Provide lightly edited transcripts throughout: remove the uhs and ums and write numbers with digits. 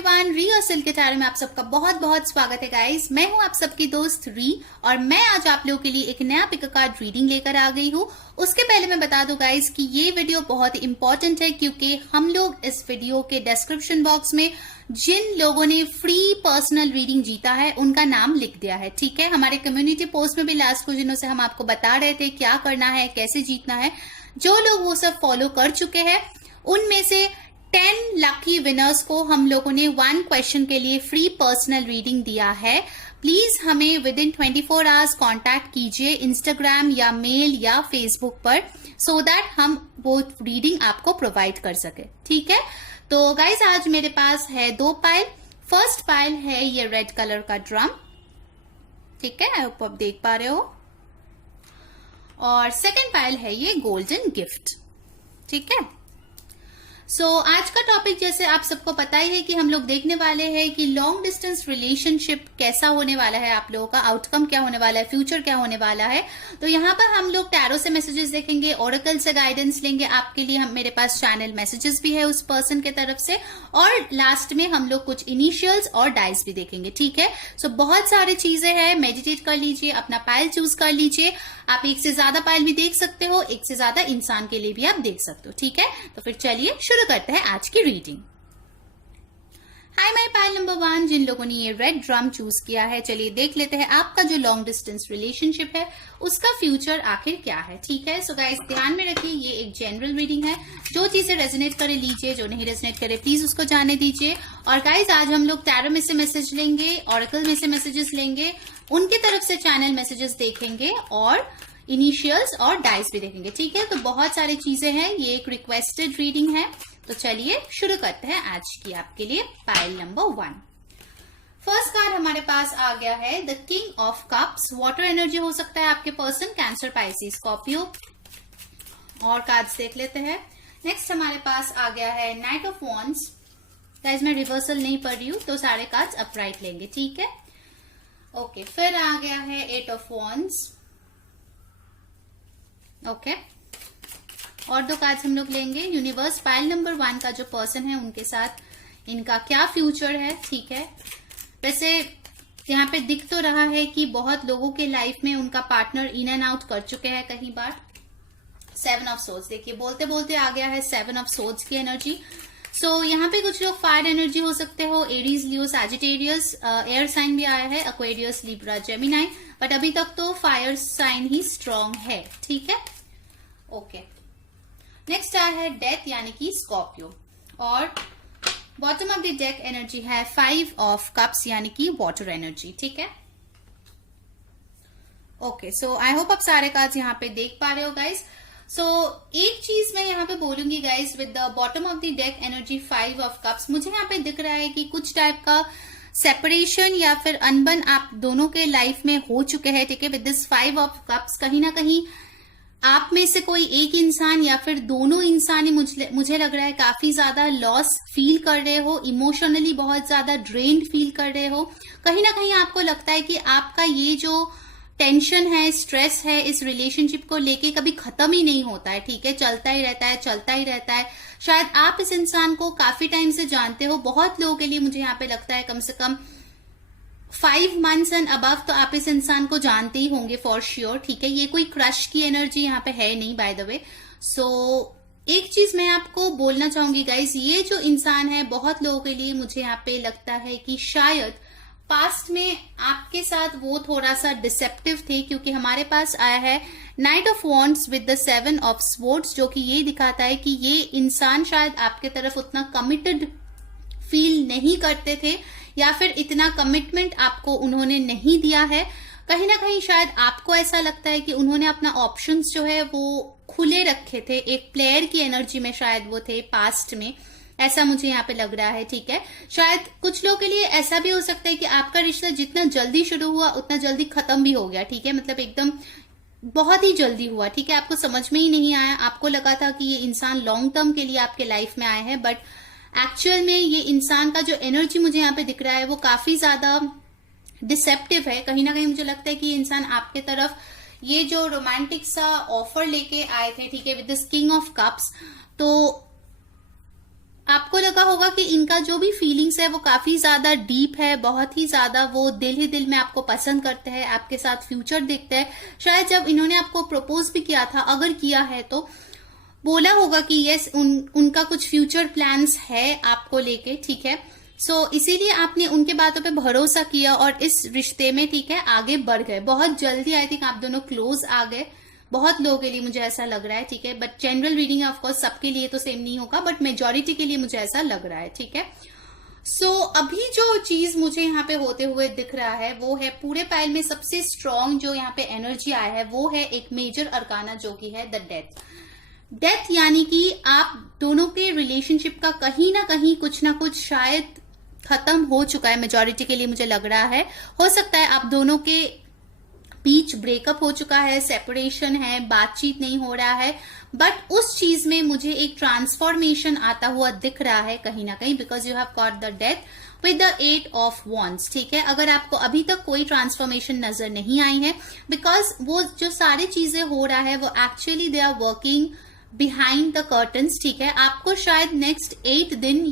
Everyone, री और silk के टैरो में आप सबका बहुत बहुत स्वागत है गाइस। मैं हूं आप सबकी दोस्त री और मैं आज आप लोगों के लिए एक नया पिक कार्ड रीडिंग लेकर आ गई हूं। उसके पहले मैं बता दूं गाइस कि ये वीडियो बहुत ही इंपॉर्टेंट है क्योंकि हम लोग इस वीडियो के डिस्क्रिप्शन बॉक्स में जिन लोगों ने फ्री पर्सनल रीडिंग जीता है उनका नाम लिख दिया है। ठीक है, हमारे कम्युनिटी पोस्ट में भी लास्ट कुछ दिनों से हम आपको बता रहे थे क्या करना है, कैसे जीतना है। जो लोग वो सब फॉलो कर चुके हैं उनमें से 10 लकी विनर्स को हम लोगों ने 1 क्वेश्चन के लिए फ्री पर्सनल रीडिंग दिया है। प्लीज हमें विद इन 24 आवर्स कांटेक्ट कीजिए इंस्टाग्राम या मेल या फेसबुक पर, सो दैट हम वो रीडिंग आपको प्रोवाइड कर सके। ठीक है, तो गाइस आज मेरे पास है 2 पाइल। फर्स्ट पाइल है ये रेड कलर का ड्रम, ठीक है, आप देख पा रहे हो, और सेकेंड पाइल है ये गोल्डन गिफ्ट। ठीक है, आज का टॉपिक जैसे आप सबको पता ही है कि हम लोग देखने वाले हैं कि लॉन्ग डिस्टेंस रिलेशनशिप कैसा होने वाला है, आप लोगों का आउटकम क्या होने वाला है, फ्यूचर क्या होने वाला है। तो यहाँ पर हम लोग टैरो से मैसेजेस देखेंगे, ओरेकल से गाइडेंस लेंगे आपके लिए। मेरे पास चैनल मैसेजेस भी है उस पर्सन के तरफ से, और लास्ट में हम लोग कुछ इनिशियल्स और डाइस भी देखेंगे। ठीक है, बहुत सारी चीजें हैं। मेडिटेट कर लीजिए, अपना पाइल चूज कर लीजिए। आप एक से ज्यादा पाइल भी देख सकते हो, एक से ज्यादा इंसान के लिए भी आप देख सकते हो। ठीक है, तो फिर चलिए शुरू करते हैं आज की reading. Hi my pile number 1, जिन लोगों ने ये रेड ड्रम चूज किया है, चलिए देख लेते हैं आपका जो लॉन्ग डिस्टेंस रिलेशनशिप है उसका फ्यूचर आखिर क्या है। ठीक है, सो गाइस ध्यान में रखिए ये एक जनरल रीडिंग है। जो चीजें रेजोनेट करे लीजिए, जो नहीं रेजोनेट करे प्लीज उसको जाने दीजिए। और गाइस आज हम लोग टैरो में से मैसेज लेंगे, ओरेकल में से मैसेजेस लेंगे, उनकी तरफ से चैनल मैसेजेस देखेंगे और इनिशियल्स और डाइस भी देखेंगे। ठीक है, तो बहुत सारी चीजें हैं, ये एक रिक्वेस्टेड रीडिंग है। तो चलिए शुरू करते हैं आज की आपके लिए पाइल नंबर 1। फर्स्ट कार्ड हमारे पास आ गया है the king of cups. Water energy हो सकता है आपके पर्सन, कैंसर, पाइसिस, स्कॉर्पियो। और कार्ड्स देख लेते हैं। नेक्स्ट हमारे पास आ गया है नाइट ऑफ वॉन्ड्स। गाइस मैं रिवर्सल नहीं पढ़ रही हूं तो सारे कार्ड्स अपराइट लेंगे। ठीक है, ओके, फिर आ गया है 8 ऑफ वॉन्ड्स। ओके, और 2 कार्ड्स हम लोग लेंगे। यूनिवर्स, पाइल नंबर 1 का जो पर्सन है उनके साथ इनका क्या फ्यूचर है। ठीक है, वैसे यहाँ पे दिख तो रहा है कि बहुत लोगों के लाइफ में उनका पार्टनर इन एंड आउट कर चुके हैं कई बार। 7 ऑफ सोर्ड्स, देखिए बोलते बोलते आ गया है 7 ऑफ सोर्ड्स की एनर्जी। यहाँ पे कुछ लोग फायर एनर्जी हो सकते हो, एरीज, लियो, सैजिटेरियस, एयर साइन भी आया है, एक्वेरियस, लिब्रा, जेमिनाई, बट अभी तक तो फायर साइन ही स्ट्रॉन्ग है। ठीक है, ओके। नेक्स्ट आया है डेथ यानी कि स्कॉर्पियो, और bottom of the deck energy है 5 ऑफ कप्स यानी कि वाटर एनर्जी। ठीक है, ओके, सो आई होप आप सारे कार्ड्स यहाँ पे देख पा रहे हो गाइस। एक चीज मैं यहाँ पे बोलूंगी guys, with the bottom of the deck energy 5 of cups, मुझे यहाँ पे दिख रहा है कि कुछ टाइप का सेपरेशन या फिर अनबन आप दोनों के लाइफ में हो चुके हैं। ठीक है, विद दिस 5 ऑफ कप्स कहीं ना कहीं आप में से कोई एक इंसान या फिर दोनों इंसान ही मुझे लग रहा है काफी ज्यादा लॉस फील कर रहे हो, इमोशनली बहुत ज्यादा ड्रेन्ड फील कर रहे हो। कहीं ना कहीं आपको लगता है कि आपका ये जो टेंशन है, स्ट्रेस है, इस रिलेशनशिप को लेके कभी खत्म ही नहीं होता है। ठीक है, चलता ही रहता है, चलता ही रहता है। शायद आप इस इंसान को काफी टाइम से जानते हो। बहुत लोगों के लिए मुझे यहाँ पे लगता है कम से कम 5 मंथ्स एंड अबव तो आप इस इंसान को जानते ही होंगे फॉर श्योर। ठीक है, ये कोई क्रश की एनर्जी यहाँ पे है नहीं बाय द वे। एक चीज मैं आपको बोलना चाहूंगी गाइस, ये जो इंसान है बहुत लोगों के लिए मुझे यहाँ पे लगता है कि शायद पास्ट में आपके साथ वो थोड़ा सा डिसेप्टिव थे, क्योंकि हमारे पास आया है night of wands with the 7 of swords, जो कि ये दिखाता है कि ये इंसान शायद आपके तरफ उतना कमिटेड फील नहीं करते थे, या फिर इतना कमिटमेंट आपको उन्होंने नहीं दिया है। कहीं ना कहीं शायद आपको ऐसा लगता है कि उन्होंने अपना ऑप्शंस जो है वो खुले रखे थे, एक प्लेयर की एनर्जी में शायद वो थे पास्ट में, ऐसा मुझे यहाँ पे लग रहा है। ठीक है, शायद कुछ लोगों के लिए ऐसा भी हो सकता है कि आपका रिश्ता जितना जल्दी शुरू हुआ उतना जल्दी खत्म भी हो गया। ठीक है, मतलब एकदम बहुत ही जल्दी हुआ। ठीक है, आपको समझ में ही नहीं आया, आपको लगा था कि ये इंसान लॉन्ग टर्म के लिए आपके लाइफ में आए हैं, बट एक्चुअल में ये इंसान का जो एनर्जी मुझे यहाँ पे दिख रहा है वो काफी ज्यादा डिसेप्टिव है। कहीं ना कहीं मुझे लगता है कि ये इंसान आपके तरफ ये जो रोमांटिक सा ऑफर लेके आए थे, ठीक है, with this king of cups, तो आपको लगा होगा कि इनका जो भी फीलिंग्स है वो काफी ज्यादा डीप है, बहुत ही ज्यादा वो दिल ही दिल में आपको पसंद करते हैं, आपके साथ फ्यूचर देखते हैं। शायद जब इन्होंने आपको प्रपोज भी किया था, अगर किया है तो बोला होगा कि यस उनका कुछ फ्यूचर प्लान्स है आपको लेके, ठीक है। सो इसीलिए आपने उनके बातों पे भरोसा किया और इस रिश्ते में, ठीक है, आगे बढ़ गए। बहुत जल्दी आई थिंक आप दोनों क्लोज आ गए, बहुत लोगों के लिए मुझे ऐसा लग रहा है, ठीक है। बट जनरल रीडिंग ऑफकोर्स सबके लिए तो सेम नहीं होगा, बट मेजोरिटी के लिए मुझे ऐसा लग रहा है, ठीक है। सो अभी जो चीज मुझे यहाँ पे होते हुए दिख रहा है वो है पूरे पाइल में सबसे स्ट्रॉन्ग जो यहाँ पे एनर्जी आया है वो है एक मेजर अरकाना जो कि है द डेथ। डेथ यानी कि आप दोनों के रिलेशनशिप का कहीं ना कहीं कुछ ना कुछ शायद खत्म हो चुका है, मेजोरिटी के लिए मुझे लग रहा है। हो सकता है आप दोनों के बीच ब्रेकअप हो चुका है, सेपरेशन है, बातचीत नहीं हो रहा है, बट उस चीज में मुझे एक ट्रांसफॉर्मेशन आता हुआ दिख रहा है कहीं ना कहीं, because you have got the death with the 8 of wands, ठीक है। अगर आपको अभी तक कोई ट्रांसफॉर्मेशन नजर नहीं आई है, बिकॉज वो जो सारी चीजें हो रहा है वो actually they are working behind the curtains, ठीक है। आपको शायद नेक्स्ट 8 दिन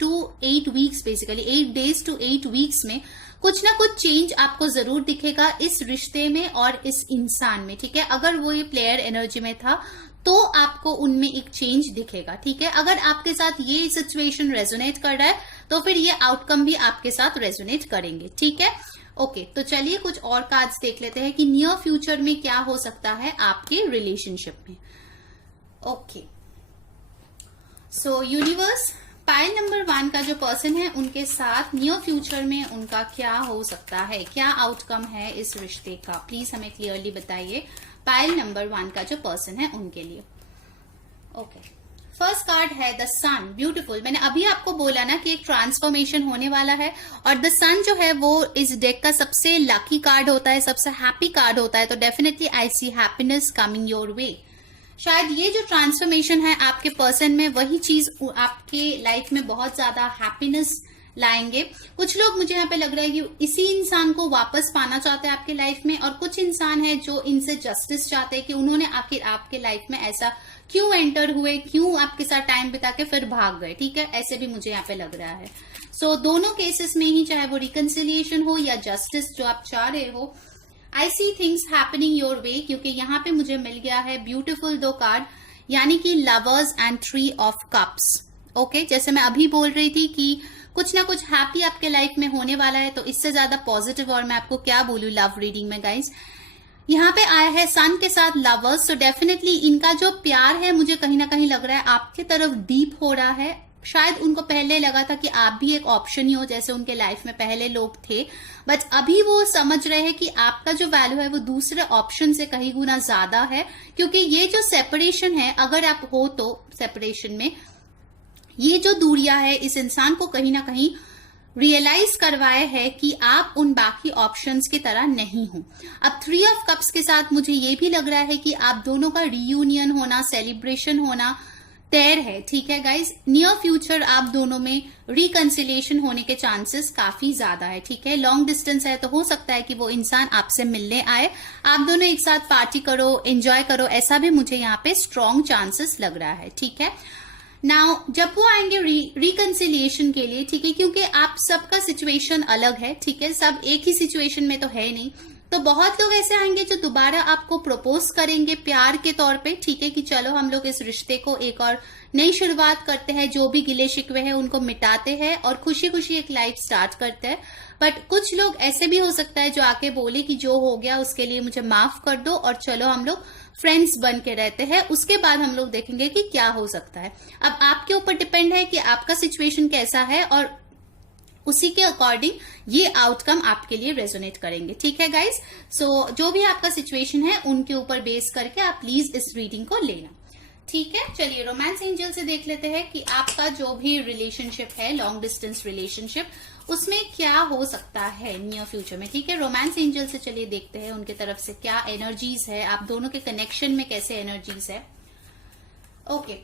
to 8 weeks, basically 8 days to 8 weeks में कुछ ना कुछ चेंज आपको जरूर दिखेगा इस रिश्ते में और इस इंसान में, ठीक है। अगर वो ये प्लेयर एनर्जी में था तो आपको उनमें एक चेंज दिखेगा, ठीक है। अगर आपके साथ ये सिचुएशन रेजोनेट कर रहा है तो फिर ये आउटकम भी आपके साथ रेजोनेट करेंगे, ठीक है। ओके, तो चलिए कुछ और कार्ड्स देख लेते हैं कि नियर फ्यूचर में क्या हो सकता है आपके रिलेशनशिप में। ओके, सो यूनिवर्स, पाइल नंबर 1 का जो पर्सन है उनके साथ नियर फ्यूचर में उनका क्या हो सकता है, क्या आउटकम है इस रिश्ते का, प्लीज हमें क्लियरली बताइए। पाइल नंबर 1 का जो पर्सन है उनके लिए। ओके, फर्स्ट कार्ड है द सन, ब्यूटीफुल। मैंने अभी आपको बोला ना कि एक ट्रांसफॉर्मेशन होने वाला है, और द सन जो है वो इस डेक का सबसे लकी कार्ड होता है, सबसे हैप्पी कार्ड होता है। तो definitely I see happiness coming your way. शायद ये जो ट्रांसफॉर्मेशन है आपके पर्सन में, वही चीज आपके लाइफ में बहुत ज्यादा हैप्पीनेस लाएंगे। कुछ लोग, मुझे यहाँ पे लग रहा है कि इसी इंसान को वापस पाना चाहते हैं आपके लाइफ में, और कुछ इंसान है जो इनसे जस्टिस चाहते हैं कि उन्होंने आखिर आपके लाइफ में ऐसा क्यों एंटर हुए, क्यों आपके साथ टाइम बिता के फिर भाग गए, ठीक है। ऐसे भी मुझे यहाँ पे लग रहा है। सो दोनों केसेस में ही, चाहे वो रिकंसिलिएशन हो या जस्टिस जो आप चाह रहे हो, I see things happening your way, क्योंकि यहाँ पे मुझे मिल गया है ब्यूटीफुल 2 कार्ड, यानी कि lovers and 3 of cups. Okay, जैसे मैं अभी बोल रही थी कि कुछ ना कुछ हैप्पी आपके लाइफ में होने वाला है, तो इससे ज्यादा पॉजिटिव और मैं आपको क्या बोलूं लव रीडिंग में गाइज। यहाँ पे आया है सन के साथ लवर्स, सो डेफिनेटली इनका जो प्यार है मुझे कहीं ना कहीं लग रहा है आपके तरफ डीप हो रहा है। शायद उनको पहले लगा था कि आप भी एक ऑप्शन ही हो, जैसे उनके लाइफ में पहले लोग थे, बट अभी वो समझ रहे हैं कि आपका जो वैल्यू है वो दूसरे ऑप्शन से कहीं गुना ज्यादा है। क्योंकि ये जो सेपरेशन है, अगर आप हो तो सेपरेशन में, ये जो दूरियां है इस इंसान को कहीं ना कहीं रियलाइज करवाए है कि आप उन बाकी ऑप्शंस की तरह नहीं हो। अब 3 ऑफ कप्स के साथ मुझे ये भी लग रहा है कि आप दोनों का रियूनियन होना, सेलिब्रेशन होना तैर है, ठीक है गाइज। नियर फ्यूचर आप दोनों में रिकंसिलिएशन होने के चांसेस काफी ज्यादा है, ठीक है। लॉन्ग डिस्टेंस है तो हो सकता है कि वो इंसान आपसे मिलने आए, आप दोनों एक साथ पार्टी करो, एंजॉय करो, ऐसा भी मुझे यहाँ पे स्ट्रॉन्ग चांसेस लग रहा है, ठीक है। नाउ जब वो आएंगे रिकंसिलिएशन के लिए, ठीक है, क्योंकि आप सबका सिचुएशन अलग है, ठीक है, सब एक ही सिचुएशन में तो है नहीं, तो बहुत लोग ऐसे आएंगे जो दोबारा आपको प्रपोज करेंगे प्यार के तौर पे, ठीक है, कि चलो हम लोग इस रिश्ते को एक और नई शुरुआत करते हैं, जो भी गिले शिकवे हैं उनको मिटाते हैं और खुशी खुशी एक लाइफ स्टार्ट करते हैं। बट कुछ लोग ऐसे भी हो सकता है जो आके बोले कि जो हो गया उसके लिए मुझे माफ कर दो और चलो हम लोग फ्रेंड्स बन के रहते हैं, उसके बाद हम लोग देखेंगे कि क्या हो सकता है। अब आपके ऊपर डिपेंड है कि आपका सिचुएशन कैसा है और उसी के अकॉर्डिंग ये आउटकम आपके लिए रेजोनेट करेंगे, ठीक है गाइस। सो जो भी आपका सिचुएशन है उनके ऊपर बेस करके आप प्लीज इस रीडिंग को लेना, ठीक है। चलिए रोमांस एंजल से देख लेते हैं कि आपका जो भी रिलेशनशिप है, लॉन्ग डिस्टेंस रिलेशनशिप, उसमें क्या हो सकता है नियर फ्यूचर में, ठीक है। रोमांस एंजल से चलिए देखते हैं उनके तरफ से क्या एनर्जीज है, आप दोनों के कनेक्शन में कैसे एनर्जीज है। ओके,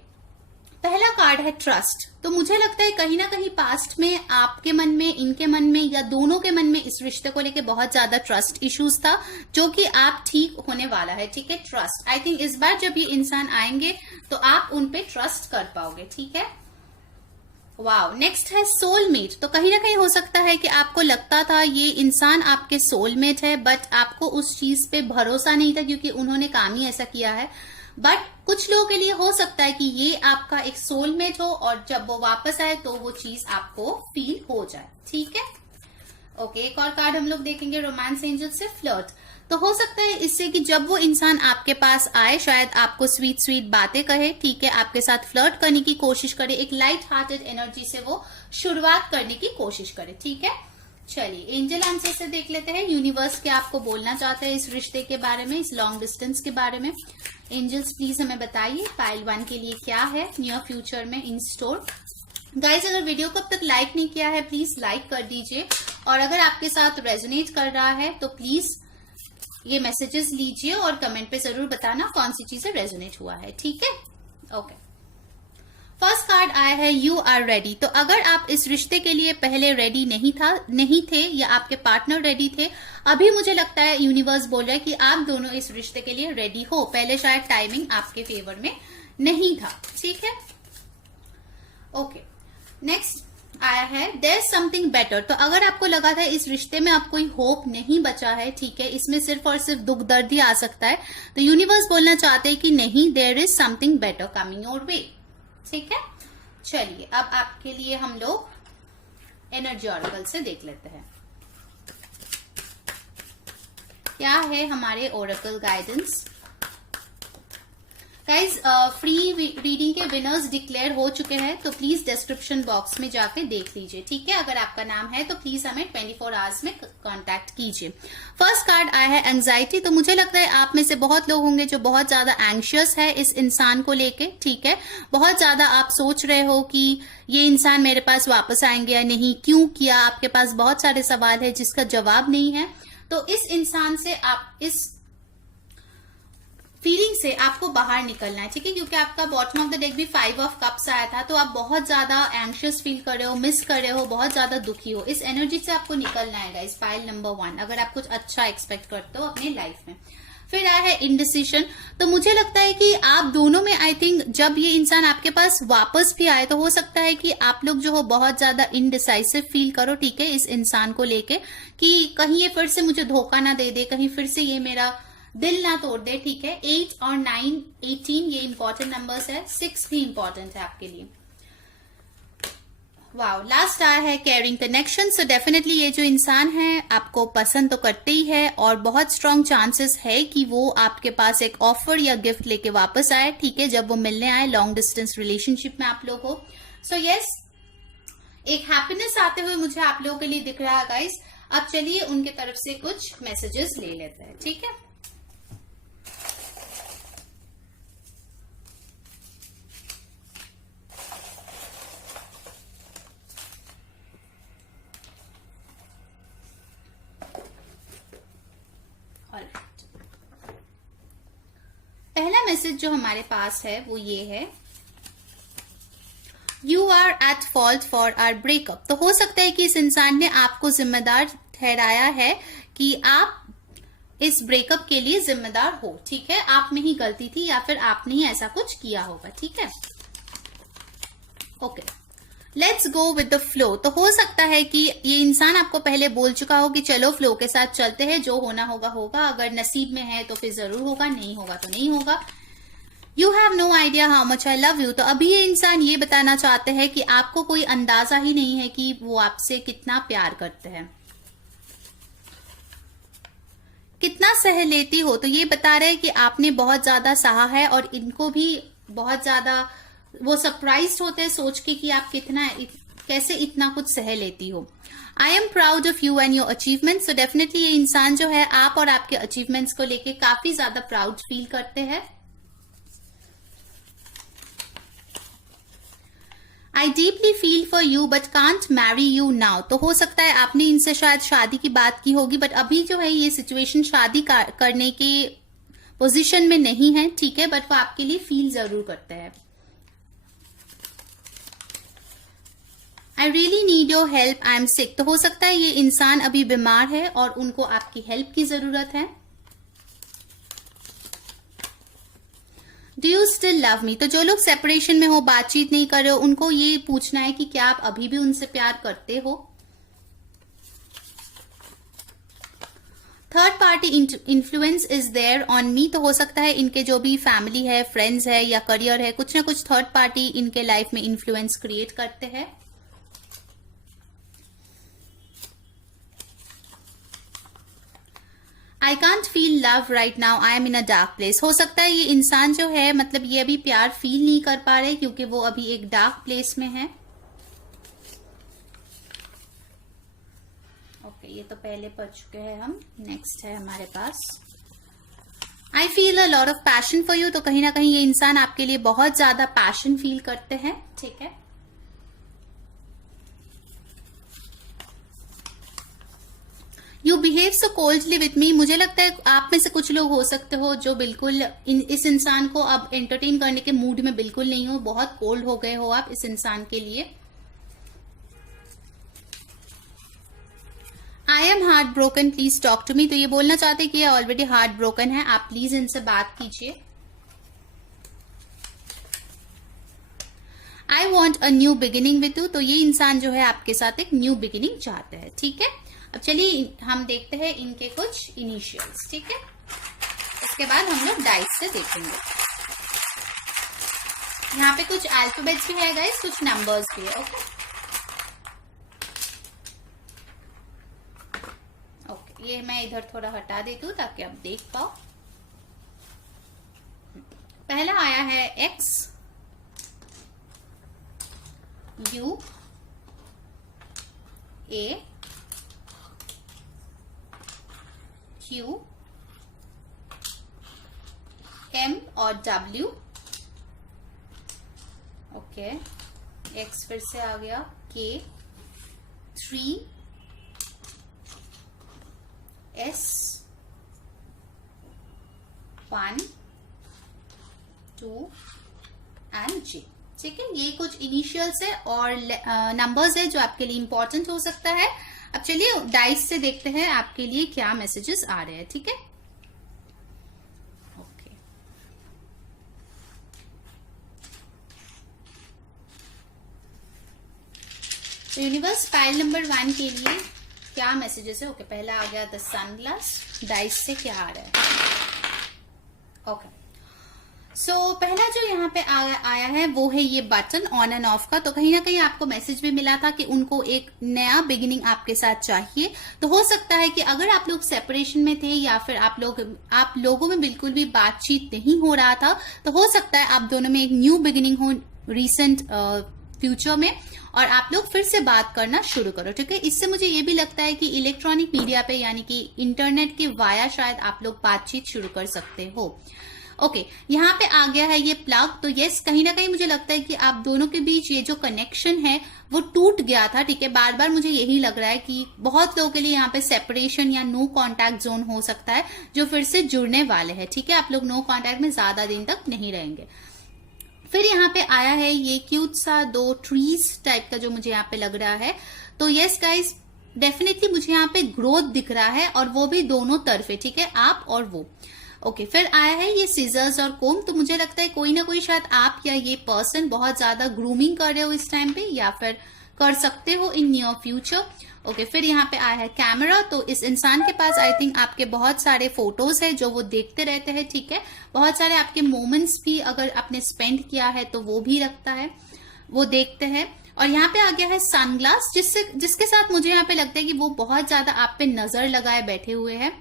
पहला कार्ड है ट्रस्ट। तो मुझे लगता है कहीं ना कहीं पास्ट में आपके मन में, इनके मन में या दोनों के मन में इस रिश्ते को लेके बहुत ज्यादा ट्रस्ट इश्यूज था, जो कि आप ठीक होने वाला है, ठीक है। ट्रस्ट, आई थिंक इस बार जब ये इंसान आएंगे तो आप उन पे ट्रस्ट कर पाओगे, ठीक है। वाओ, नेक्स्ट है सोलमेट। तो कहीं ना कहीं हो सकता है कि आपको लगता था ये इंसान आपके सोलमेट है, बट आपको उस चीज पे भरोसा नहीं था क्योंकि उन्होंने काम ही ऐसा किया है। बट कुछ लोगों के लिए हो सकता है कि ये आपका एक सोलमेट हो और जब वो वापस आए तो वो चीज आपको फील हो जाए। ठीक है, ओके, एक और कार्ड हम लोग देखेंगे रोमांस एंजल से, फ्लर्ट। तो हो सकता है इससे कि जब वो इंसान आपके पास आए शायद आपको स्वीट स्वीट बातें कहे, ठीक है, आपके साथ फ्लर्ट करने की कोशिश करे, एक लाइट हार्टेड एनर्जी से वो शुरुआत करने की कोशिश करे। ठीक है, चलिए एंजल आंसर से देख लेते हैं यूनिवर्स क्या आपको बोलना चाहते हैं इस रिश्ते के बारे में, इस लॉन्ग डिस्टेंस के बारे में। एंजल्स प्लीज हमें बताइए पाइल 1 के लिए क्या है नियर फ्यूचर में इन स्टोर। गाइज अगर वीडियो को अब तक लाइक नहीं किया है प्लीज लाइक कर दीजिए, और अगर आपके साथ रेजोनेट कर रहा है तो प्लीज ये मैसेजेस लीजिए और कमेंट पे जरूर बताना कौन सी चीजें रेजोनेट हुआ है। ठीक है, ओके। फर्स्ट कार्ड आया है यू आर रेडी। तो अगर आप इस रिश्ते के लिए पहले रेडी नहीं थे या आपके पार्टनर रेडी थे, अभी मुझे लगता है यूनिवर्स बोल रहा है कि आप दोनों इस रिश्ते के लिए रेडी हो। पहले शायद टाइमिंग आपके फेवर में नहीं था। ठीक है, ओके। नेक्स्ट आया है देयर समथिंग बेटर। तो अगर आपको लगा था इस रिश्ते में अब कोई होप नहीं बचा है, ठीक है, इसमें सिर्फ और सिर्फ दुख दर्द ही आ सकता है, तो यूनिवर्स बोलना चाहते हैं कि नहीं, there is something better coming your way. ठीक है, चलिए अब आपके लिए हम लोग एनर्जी ऑरेकल से देख लेते हैं क्या है हमारे Oracle guidance. Guys free reading के विनर्स डिक्लेयर हो चुके हैं, तो प्लीज डिस्क्रिप्शन बॉक्स में जाके देख लीजिए। ठीक है, अगर आपका नाम है तो प्लीज हमें 24 आवर्स में कांटेक्ट कीजिए। फर्स्ट कार्ड आया है एंजाइटी। तो मुझे लगता है आप में से बहुत लोग होंगे जो बहुत ज्यादा एंग्शियस है इस इंसान को लेके। ठीक है, बहुत ज्यादा आप सोच रहे हो कि ये इंसान मेरे पास वापस आएंगे या नहीं, क्यों किया, आपके पास बहुत सारे सवाल है जिसका जवाब नहीं है। तो इस इंसान से आप इस फीलिंग से आपको बाहर निकलना है। ठीक है, क्योंकि आपका बॉटम ऑफ द डेक भी 5 ऑफ कप्स आया था, तो आप बहुत ज्यादा एंग्शियस फील कर रहे हो, मिस कर रहे हो, बहुत ज्यादा दुखी हो। इस एनर्जी से आपको निकलना है गाइस, पाइल नंबर 1, अगर आप कुछ अच्छा एक्सपेक्ट करते हो अपनी लाइफ में। फिर आया है इनडिसीजन। तो मुझे लगता है कि आप दोनों में आई थिंक जब ये इंसान आपके पास वापस भी आए तो हो सकता है कि आप लोग जो हो बहुत ज्यादा इनडिसाइसिव फील करो। ठीक है, इस इंसान को लेके कि कहीं ये फिर से मुझे धोखा ना दे दे, कहीं फिर से ये मेरा दिल ना तोड़ दे। ठीक है, 8 और 9, 18 ये इंपॉर्टेंट नंबर्स है, 6 भी इंपॉर्टेंट है आपके लिए। वाओ, लास्ट आया है केयरिंग कनेक्शन। सो डेफिनेटली ये जो इंसान है आपको पसंद तो करते ही है और बहुत स्ट्रॉन्ग चांसेस है कि वो आपके पास एक ऑफर या गिफ्ट लेके वापस आए। ठीक है, जब वो मिलने आए, लॉन्ग डिस्टेंस रिलेशनशिप में आप लोग हो। सो यस, एक हैप्पीनेस आते हुए मुझे आप लोगों के लिए दिख रहा है गाइस। अब चलिए उनके तरफ से कुछ मैसेजेस ले लेते हैं। ठीक है, पहला मैसेज जो हमारे पास है वो ये है, you are at fault for our breakup. तो हो सकता है कि इस इंसान ने आपको जिम्मेदार ठहराया है कि आप इस ब्रेकअप के लिए जिम्मेदार हो। ठीक है, आप में ही गलती थी या फिर आपने ही ऐसा कुछ किया होगा। ठीक है, okay, let's go with the flow. तो हो सकता है कि ये इंसान आपको पहले बोल चुका हो कि चलो फ्लो के साथ चलते हैं, जो होना होगा होगा, अगर नसीब में है तो फिर जरूर होगा, नहीं होगा तो नहीं होगा। You have no idea how much I love you. तो अभी ये इंसान ये बताना चाहते हैं कि आपको कोई अंदाजा ही नहीं है कि वो आपसे कितना प्यार करते हैं, कितना सह लेती हो। तो ये बता रहे हैं कि आपने बहुत ज्यादा सहा है और इनको भी बहुत ज्यादा वो सरप्राइज होते हैं सोच के कि आप कैसे इतना कुछ सह लेती हो। I am proud of you and your achievement. So definitely ये इंसान जो है आप और आपके अचीवमेंट्स को लेके काफी ज्यादा प्राउड फील करते हैं। I deeply feel for you but can't marry you now. तो हो सकता है आपने इनसे शायद शादी की बात की होगी, बट अभी जो है ये सिचुएशन शादी करने के पोजीशन में नहीं है। ठीक है, बट वो आपके लिए फील जरूर करते हैं। I really need your help, I am sick. तो हो सकता है ये इंसान अभी बीमार है और उनको आपकी हेल्प की जरूरत है। Do you still love me? तो जो लोग सेपरेशन में हो, बातचीत नहीं कर रहे हो, उनको ये पूछना है कि क्या आप अभी भी उनसे प्यार करते हो। Third party influence is there on me, तो हो सकता है इनके जो भी फैमिली है, फ्रेंड्स है या करियर है, कुछ ना कुछ थर्ड पार्टी इनके लाइफ में इन्फ्लुएंस क्रिएट करते हैं। I can't feel love right now, I am in a dark place. हो सकता है ये इंसान जो है, मतलब ये अभी प्यार फील नहीं कर पा रहे क्योंकि वो अभी एक डार्क प्लेस में है। ओके, ये तो पहले पढ़ चुके हैं हम। नेक्स्ट है हमारे पास I feel a lot of passion for you, तो कहीं ना कहीं ये इंसान आपके लिए बहुत ज्यादा पैशन फील करते हैं। ठीक है, you behave so coldly with me, मुझे लगता है आप में से कुछ लोग हो सकते हो जो बिल्कुल इस इंसान को अब एंटरटेन करने के मूड में बिल्कुल नहीं हो, बहुत कोल्ड हो गए हो आप इस इंसान के लिए। I am heart broken, please talk to me, तो ये बोलना चाहते हैं कि ये ऑलरेडी हार्ट ब्रोकन है, आप प्लीज इनसे बात कीजिए। I want a new beginning with you, तो ये इंसान जो है आपके साथ एक न्यू बिगिनिंग चाहते हैं। ठीक है, अब चलिए हम देखते हैं इनके कुछ इनिशियल्स। ठीक है, इसके बाद हम लोग डाइस से देखेंगे। यहाँ पे कुछ अल्फाबेट्स भी है गाइस, कुछ नंबर्स भी है। ओके, ये मैं इधर थोड़ा हटा देती हूँ ताकि आप देख पाओ। पहला आया है x, you, A, Q, M और W। ओके, X फिर से आ गया, K, 3, S, 1, 2 एंड J। ठीक है, ये कुछ इनिशियल्स है और नंबर्स है जो आपके लिए इंपॉर्टेंट हो सकता है। अब चलिए डाइस से देखते हैं आपके लिए क्या मैसेजेस आ रहे हैं। ठीक है, ओके, तो यूनिवर्स फाइल नंबर 1 के लिए क्या मैसेजेस है। ओके, पहला आ गया द सनग्लास, डाइस से क्या आ रहा है। ओके, सो पहला जो यहाँ पे आया है वो है ये बटन ऑन एंड ऑफ का, तो कहीं ना कहीं आपको मैसेज भी मिला था कि उनको एक नया बिगिनिंग आपके साथ चाहिए। तो हो सकता है कि अगर आप लोग सेपरेशन में थे या फिर आप लोगों में बिल्कुल भी बातचीत नहीं हो रहा था, तो हो सकता है आप दोनों में एक न्यू बिगिनिंग हो रिसेंट फ्यूचर में और आप लोग फिर से बात करना शुरू करो। ठीक है, इससे मुझे ये भी लगता है कि इलेक्ट्रॉनिक मीडिया पे यानी कि इंटरनेट के वाया शायद आप लोग बातचीत शुरू कर सकते हो। ओके, यहाँ पे आ गया है ये प्लग, तो यस कहीं ना कहीं मुझे लगता है कि आप दोनों के बीच ये जो कनेक्शन है वो टूट गया था। ठीक है, बार बार मुझे यही लग रहा है कि बहुत लोगों के लिए यहाँ पे सेपरेशन या नो कांटेक्ट जोन हो सकता है जो फिर से जुड़ने वाले हैं। ठीक है, आप लोग नो कांटेक्ट में ज्यादा दिन तक नहीं रहेंगे। फिर यहाँ पे आया है ये क्यूट सा 2 ट्रीज टाइप का जो मुझे यहाँ पे लग रहा है। तो यस गाइज, डेफिनेटली मुझे यहाँ पे ग्रोथ दिख रहा है और वो भी दोनों तरफे। ठीक है, आप और वो। ओके, फिर आया है ये सीजर्स और कोम, तो मुझे लगता है कोई ना कोई शायद आप या ये पर्सन बहुत ज्यादा ग्रूमिंग कर रहे हो इस टाइम पे या फिर कर सकते हो इन नियर फ्यूचर। ओके, फिर यहाँ पे आया है कैमरा, तो इस इंसान के पास आई थिंक आपके बहुत सारे फोटोज है जो वो देखते रहते हैं। ठीक है, बहुत सारे आपके मोमेंट्स भी अगर आपने स्पेंड किया है तो वो भी रखता है, वो देखते हैं। और यहाँ पे आ गया है सनग्लास, जिसके साथ मुझे यहाँ पे लगता है कि वो बहुत ज्यादा आप पे नजर लगाए बैठे हुए हैं।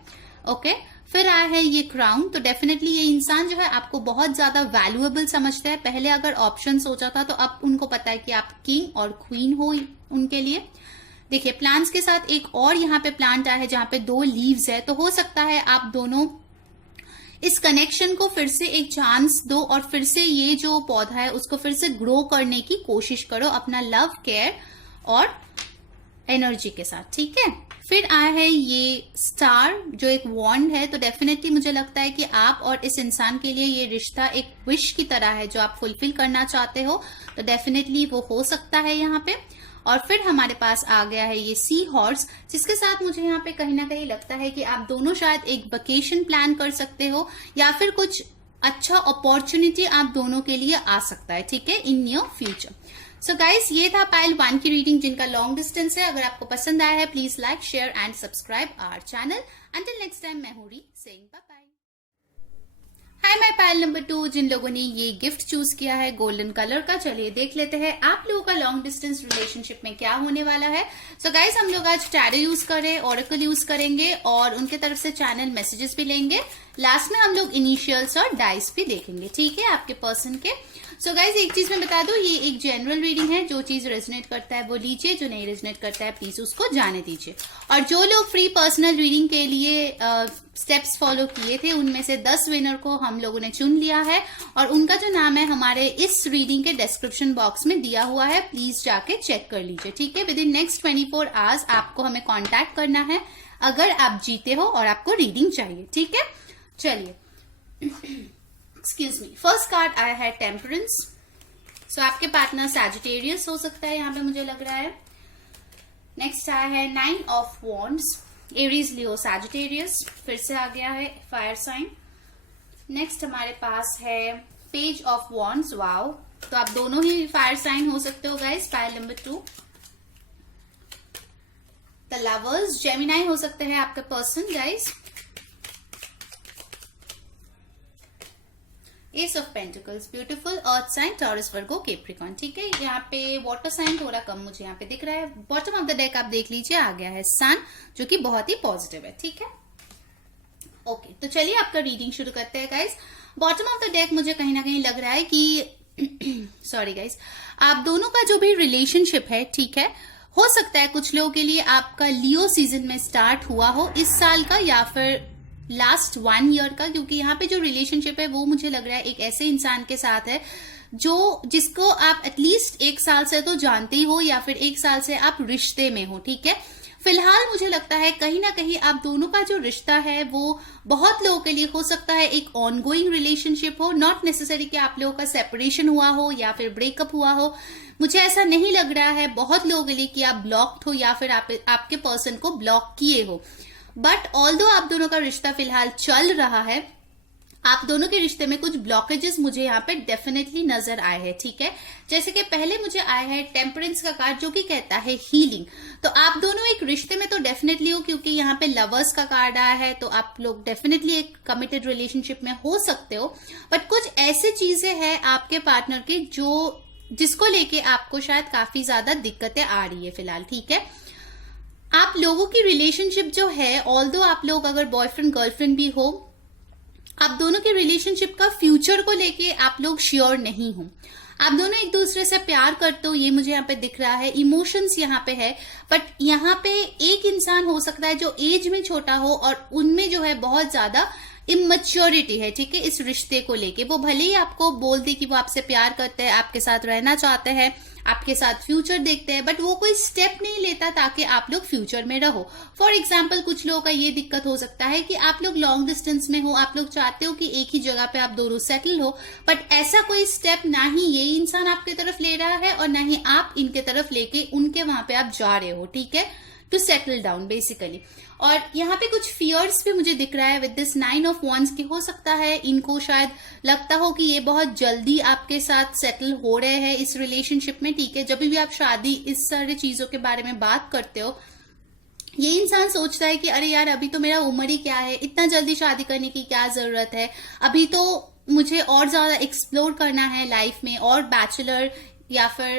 ओके, फिर आया है ये क्राउन, तो डेफिनेटली ये इंसान जो है आपको बहुत ज्यादा वैल्यूएबल समझता है। पहले अगर ऑप्शन सोचा था तो अब उनको पता है कि आप किंग और क्वीन हो उनके लिए। देखिए, प्लांट्स के साथ एक और यहाँ पे प्लांट आया है जहां पे 2 लीव्स है, तो हो सकता है आप दोनों इस कनेक्शन को फिर से एक चांस दो और फिर से ये जो पौधा है उसको फिर से ग्रो करने की कोशिश करो अपना लव, केयर और एनर्जी के साथ। ठीक है, फिर आया है ये स्टार जो एक वॉन्ड है, तो डेफिनेटली मुझे लगता है कि आप और इस इंसान के लिए ये रिश्ता एक विश की तरह है जो आप फुलफिल करना चाहते हो, तो डेफिनेटली वो हो सकता है यहाँ पे। और फिर हमारे पास आ गया है ये सी हॉर्स, जिसके साथ मुझे यहाँ पे कहीं ना कहीं लगता है कि आप दोनों शायद एक वेकेशन प्लान कर सकते हो या फिर कुछ अच्छा अपॉर्चुनिटी आप दोनों के लिए आ सकता है, ठीक है, in near future. So guys, ये था पाइल 1 की रीडिंग जिनका लॉन्ग डिस्टेंस है। अगर आपको पसंद आया है please like, share and subscribe our channel. Until next time, मैं हूं री saying bye bye. Hi my pile number 2, जिन लोगों ने ये गिफ्ट चूज किया है गोल्डन कलर का, चलिए देख लेते हैं आप लोगों का लॉन्ग डिस्टेंस रिलेशनशिप में क्या होने वाला है। सो गाइस, हम लोग आज टैरो यूज करें, ओरेकल यूज करेंगे और उनके तरफ से चैनल मैसेजेस भी लेंगे। लास्ट में हम लोग इनिशियल्स और डाइस भी देखेंगे, ठीक है, आपके पर्सन के। सो गाइज, एक चीज मैं बता दूं, ये एक जनरल रीडिंग है। जो चीज रेजोनेट करता है वो लीजिए, जो नहीं रेजोनेट करता है प्लीज उसको जाने दीजिए। और जो लोग फ्री पर्सनल रीडिंग के लिए स्टेप्स फॉलो किए थे, उनमें से 10 विनर को हम लोगों ने चुन लिया है और उनका जो नाम है हमारे इस रीडिंग के डिस्क्रिप्शन बॉक्स में दिया हुआ है, प्लीज जाके चेक कर लीजिए, ठीक है। विद इन नेक्स्ट 24 आवर्स आपको हमें कॉन्टैक्ट करना है अगर आप जीते हो और आपको रीडिंग चाहिए, ठीक है। चलिए, एक्सक्यूज मी, फर्स्ट कार्ड आया है टेम्परेंस। सो आपके पार्टनर सैजिटेरियस हो सकता है, यहाँ पे मुझे लग रहा है। नेक्स्ट आया है 9 of wands, Aries, Leo, Sagittarius, फिर से आ गया है फायर साइन। नेक्स्ट हमारे पास है पेज ऑफ वॉन्ड्स, वाओ, तो आप दोनों ही फायर साइन हो सकते हो guys. Pile number 2, the lovers, Gemini हो सकते हैं आपका person guys. Ace of pentacles, beautiful, earth sign, Taurus, Virgo, Capricorn, ठीक है। यहाँ पे वाटर साइन थोड़ा कम मुझे यहाँ पे दिख रहा है। बॉटम ऑफ द डेक आप देख लीजिए, आ गया है सन, जो कि बहुत ही पॉजिटिव है, ठीक है। ओके, तो चलिए आपका रीडिंग शुरू करते हैं guys. Bottom of the deck मुझे कहीं ना कहीं लग रहा है कि सॉरी गाइस, आप दोनों का जो भी रिलेशनशिप है, ठीक है, हो सकता है कुछ लोगों के लिए आपका लियो सीजन में स्टार्ट हुआ हो इस साल का या फिर लास्ट 1 ईयर का, क्योंकि यहाँ पे जो रिलेशनशिप है वो मुझे लग रहा है एक ऐसे इंसान के साथ है जिसको आप एटलीस्ट 1 साल से तो जानते ही हो या फिर 1 साल से आप रिश्ते में हो, ठीक है। फिलहाल मुझे लगता है कहीं ना कहीं आप दोनों का जो रिश्ता है वो बहुत लोगों के लिए हो सकता है एक ऑनगोइंग रिलेशनशिप हो, नॉट नेसेसरी कि आप लोगों का सेपरेशन हुआ हो या फिर ब्रेकअप हुआ हो। मुझे ऐसा नहीं लग रहा है बहुत लोगों के लिए कि आप ब्लॉक्ड हो या फिर आपके पर्सन को ब्लॉक किए हो। बट ऑल्दो आप दोनों का रिश्ता फिलहाल चल रहा है, आप दोनों के रिश्ते में कुछ ब्लॉकेजेस मुझे यहाँ पे डेफिनेटली नजर आए हैं, ठीक है। जैसे कि पहले मुझे आया है टेम्परेंस का कार्ड, जो कि कहता है हीलिंग। तो आप दोनों एक रिश्ते में तो डेफिनेटली हो, क्योंकि यहाँ पे लवर्स का कार्ड आया है, तो आप लोग डेफिनेटली एक कमिटेड रिलेशनशिप में हो सकते हो। बट कुछ ऐसी चीजें हैं आपके पार्टनर की जिसको लेके आपको शायद काफी ज्यादा दिक्कतें आ रही है फिलहाल, ठीक है। आप लोगों की रिलेशनशिप जो है, ऑल्दो आप लोग अगर बॉयफ्रेंड गर्लफ्रेंड भी हो, आप दोनों के रिलेशनशिप का फ्यूचर को लेके आप लोग श्योर नहीं हो। आप दोनों एक दूसरे से प्यार करते हो, ये मुझे यहाँ पे दिख रहा है। इमोशंस यहाँ पे है, बट यहाँ पे एक इंसान हो सकता है जो एज में छोटा हो और उनमें जो है बहुत ज्यादा इमैच्योरिटी है, ठीक है, इस रिश्ते को लेके। वो भले ही आपको बोल दे कि वो आपसे प्यार करते हैं, आपके साथ रहना चाहते हैं, आपके साथ फ्यूचर देखते हैं, बट वो कोई स्टेप नहीं लेता ताकि आप लोग फ्यूचर में रहो। फॉर एग्जाम्पल, कुछ लोगों का ये दिक्कत हो सकता है कि आप लोग लॉन्ग डिस्टेंस में हो, आप लोग चाहते हो कि एक ही जगह पे आप दोनों सेटल हो, बट ऐसा कोई स्टेप ना ही ये इंसान आपकी तरफ ले रहा है और ना ही आप इनके तरफ लेके उनके वहां पे आप जा रहे हो, ठीक है, टू सेटल डाउन बेसिकली। और यहाँ पे कुछ फियर्स भी मुझे दिख रहा है विद दिस 9 ऑफ वॉन्ड्स की। हो सकता है इनको शायद लगता हो कि ये बहुत जल्दी आपके साथ सेटल हो रहे हैं इस रिलेशनशिप में, ठीक है। जब भी आप शादी इस सारी चीजों के बारे में बात करते हो, ये इंसान सोचता है कि अरे यार, अभी तो मेरा उम्र ही क्या है, इतना जल्दी शादी करने की क्या जरूरत है, अभी तो मुझे और ज्यादा एक्सप्लोर करना है लाइफ में, और बैचलर या फिर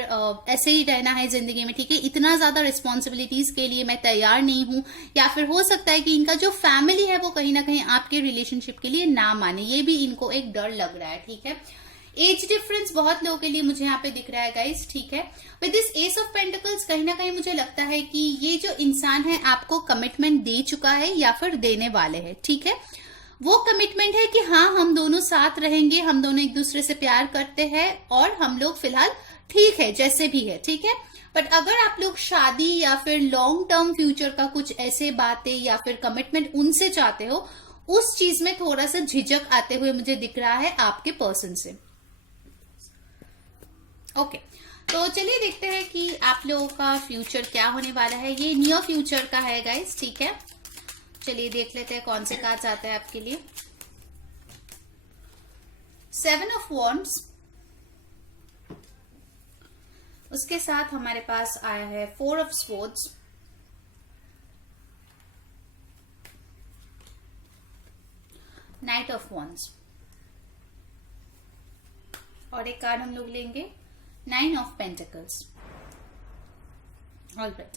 ऐसे ही रहना है जिंदगी में, ठीक है, इतना ज्यादा रिस्पॉन्सिबिलिटीज के लिए मैं तैयार नहीं हूं। या फिर हो सकता है कि इनका जो फैमिली है वो कहीं ना कहीं आपके रिलेशनशिप के लिए ना माने, ये भी इनको एक डर लग रहा है, ठीक है। एज डिफरेंस बहुत लोगों के लिए मुझे यहाँ पे दिख रहा है गाइस, ठीक है। With this S of pentacles कहीं ना कहीं मुझे लगता है कि ये जो इंसान है आपको कमिटमेंट दे चुका है या फिर देने वाले है, ठीक है। वो कमिटमेंट है कि हाँ, हम दोनों साथ रहेंगे, हम दोनों एक दूसरे से प्यार करते हैं और हम लोग फिलहाल ठीक है जैसे भी है, ठीक है। बट अगर आप लोग शादी या फिर लॉन्ग टर्म फ्यूचर का कुछ ऐसे बातें या फिर कमिटमेंट उनसे चाहते हो, उस चीज में थोड़ा सा झिझक आते हुए मुझे दिख रहा है आपके पर्सन से। ओके, तो चलिए देखते हैं कि आप लोगों का फ्यूचर क्या होने वाला है। ये नियर फ्यूचर का है गाइस, ठीक है। चलिए देख लेते हैं कौन से कार्ड्स आते हैं आपके लिए। 7 ऑफ वॉन्ड्स, उसके साथ हमारे पास आया है 4 of swords, night of wands, और एक कार्ड हम लोग लेंगे 9 ऑफ पेंटिकल्स। ऑलराइट,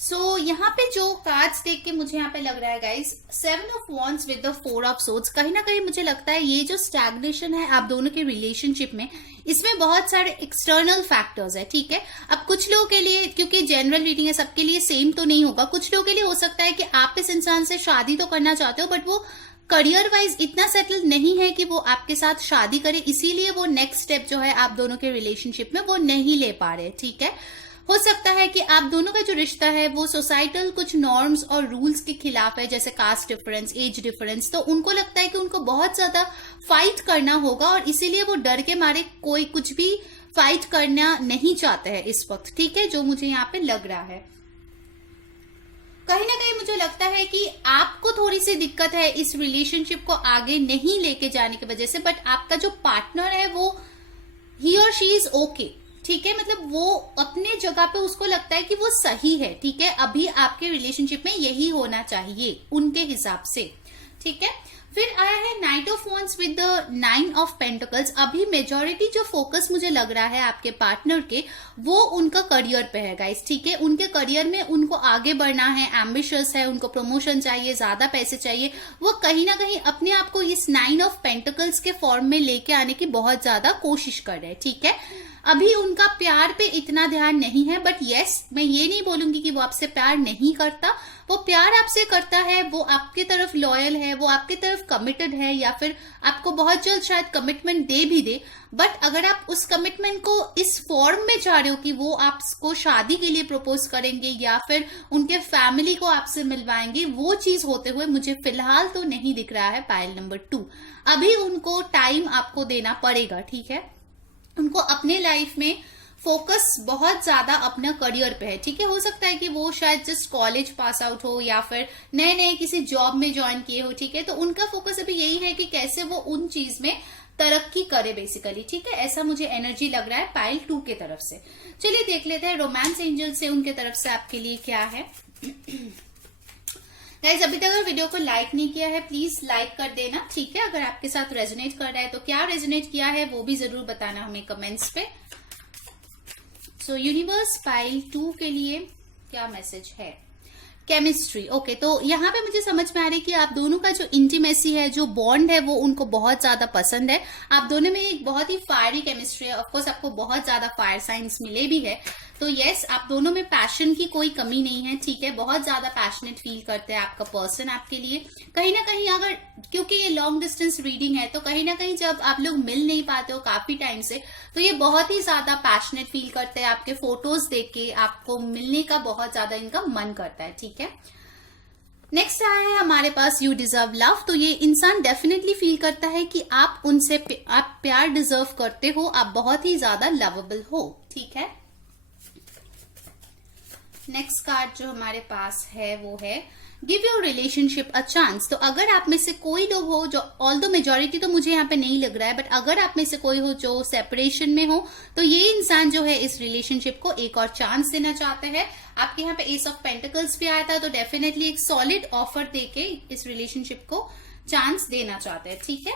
सो यहाँ पे जो कार्ड्स देख के मुझे यहाँ पे लग रहा है guys, 7 of wands with the 4 of swords, कहीं ना कहीं मुझे लगता है ये जो स्टैग्नेशन है आप दोनों के रिलेशनशिप में, इसमें बहुत सारे एक्सटर्नल फैक्टर्स है। ठीक है, अब कुछ लोगों के लिए, क्योंकि जनरल रीडिंग है, सबके लिए सेम तो नहीं होगा, कुछ लोगों के लिए हो सकता है कि आप इस इंसान से शादी तो करना चाहते हो बट वो करियर वाइज इतना सेटल नहीं है कि वो आपके साथ शादी करे, इसीलिए वो नेक्स्ट स्टेप जो है आप दोनों के रिलेशनशिप में वो नहीं ले पा रहे। ठीक है, हो सकता है कि आप दोनों का जो रिश्ता है वो सोसाइटल कुछ नॉर्म्स और रूल्स के खिलाफ है, जैसे कास्ट डिफरेंस, एज डिफरेंस, तो उनको लगता है कि उनको बहुत ज्यादा फाइट करना होगा और इसीलिए वो डर के मारे कोई कुछ भी फाइट करना नहीं चाहते हैं इस वक्त। ठीक है, जो मुझे यहाँ पे लग रहा है, कहीं ना कहीं मुझे लगता है कि आपको थोड़ी सी दिक्कत है इस रिलेशनशिप को आगे नहीं लेके जाने की वजह से, बट आपका जो पार्टनर है वो ही और शी इज ओके। ठीक है, मतलब वो अपने जगह पे उसको लगता है कि वो सही है। ठीक है, अभी आपके रिलेशनशिप में यही होना चाहिए उनके हिसाब से। ठीक है, फिर आया है night of wands with the 9 of pentacles. अभी मेजॉरिटी जो फोकस मुझे लग रहा है आपके पार्टनर के, वो उनका करियर पे है गाइस। ठीक है, उनके करियर में उनको आगे बढ़ना है, एम्बिशियस है, उनको प्रमोशन चाहिए, ज्यादा पैसे चाहिए, वो कहीं ना कहीं अपने आप को इस 9 ऑफ पेंटिकल्स के फॉर्म में लेके आने की बहुत ज्यादा कोशिश कर रहे हैं। ठीक है, अभी उनका प्यार पे इतना ध्यान नहीं है, बट यस, मैं ये नहीं बोलूंगी कि वो आपसे प्यार नहीं करता, वो प्यार आपसे करता है, वो आपके तरफ लॉयल है, वो आपके तरफ कमिटेड है, या फिर आपको बहुत जल्द शायद कमिटमेंट दे भी दे। बट अगर आप उस कमिटमेंट को इस फॉर्म में चाह रहे हो कि वो आपको शादी के लिए प्रपोज करेंगे या फिर उनके फैमिली को आपसे मिलवाएंगे, वो चीज होते हुए मुझे फिलहाल तो नहीं दिख रहा है पाइल नंबर 2। अभी उनको टाइम आपको देना पड़ेगा। ठीक है, उनको अपने लाइफ में फोकस बहुत ज्यादा अपना करियर पे है। ठीक है, हो सकता है कि वो शायद जस्ट कॉलेज पास आउट हो या फिर नए नए किसी जॉब में ज्वाइन किए हो। ठीक है, तो उनका फोकस अभी यही है कि कैसे वो उन चीज में तरक्की करे बेसिकली। ठीक है, ऐसा मुझे एनर्जी लग रहा है पाइल 2 के तरफ से। चलिए देख लेते हैं रोमांस एंजल से उनके तरफ से आपके लिए क्या है। गाइस, अभी तक अगर वीडियो को लाइक नहीं किया है प्लीज लाइक कर देना। ठीक है, अगर आपके साथ रेजोनेट कर रहा है तो क्या रेजोनेट किया है वो भी जरूर बताना हमें कमेंट्स पे। सो यूनिवर्स पाइल 2 के लिए क्या मैसेज है? केमिस्ट्री। ओके, तो यहाँ पे मुझे समझ में आ रही है कि आप दोनों का जो इंटीमेसी है, जो बॉन्ड है, वो उनको बहुत ज्यादा पसंद है। आप दोनों में एक बहुत ही फायरी केमिस्ट्री है। ऑफकोर्स आपको बहुत ज्यादा फायर साइंस मिले भी है, तो यस, आप दोनों में पैशन की कोई कमी नहीं है। ठीक है, बहुत ज्यादा पैशनेट फील करते हैं आपका पर्सन आपके लिए। कहीं ना कहीं अगर, क्योंकि ये लॉन्ग डिस्टेंस रीडिंग है, तो कहीं ना कहीं जब आप लोग मिल नहीं पाते हो काफी टाइम से, तो ये बहुत ही ज्यादा पैशनेट फील करते हैं। आपके फोटोज देख के आपको मिलने का बहुत ज्यादा इनका मन करता है। ठीक है, नेक्स्ट आया है हमारे पास यू डिजर्व लव। तो ये इंसान डेफिनेटली फील करता है कि आप उनसे आप प्यार डिजर्व करते हो, आप बहुत ही ज्यादा लवेबल हो। ठीक है, नेक्स्ट कार्ड जो हमारे पास है वो है give your relationship a chance. तो अगर आप में से कोई लोग हो जो, ऑल्दो मेजॉरिटी तो मुझे यहाँ पे नहीं लग रहा है, बट अगर आप में से कोई हो जो सेपरेशन में हो, तो ये इंसान जो है इस रिलेशनशिप को एक और चांस देना चाहते हैं। आपके यहाँ पे एस ऑफ पेंटिकल्स भी आया था, तो डेफिनेटली एक सॉलिड ऑफर देके इस रिलेशनशिप को चांस देना चाहते हैं। ठीक है,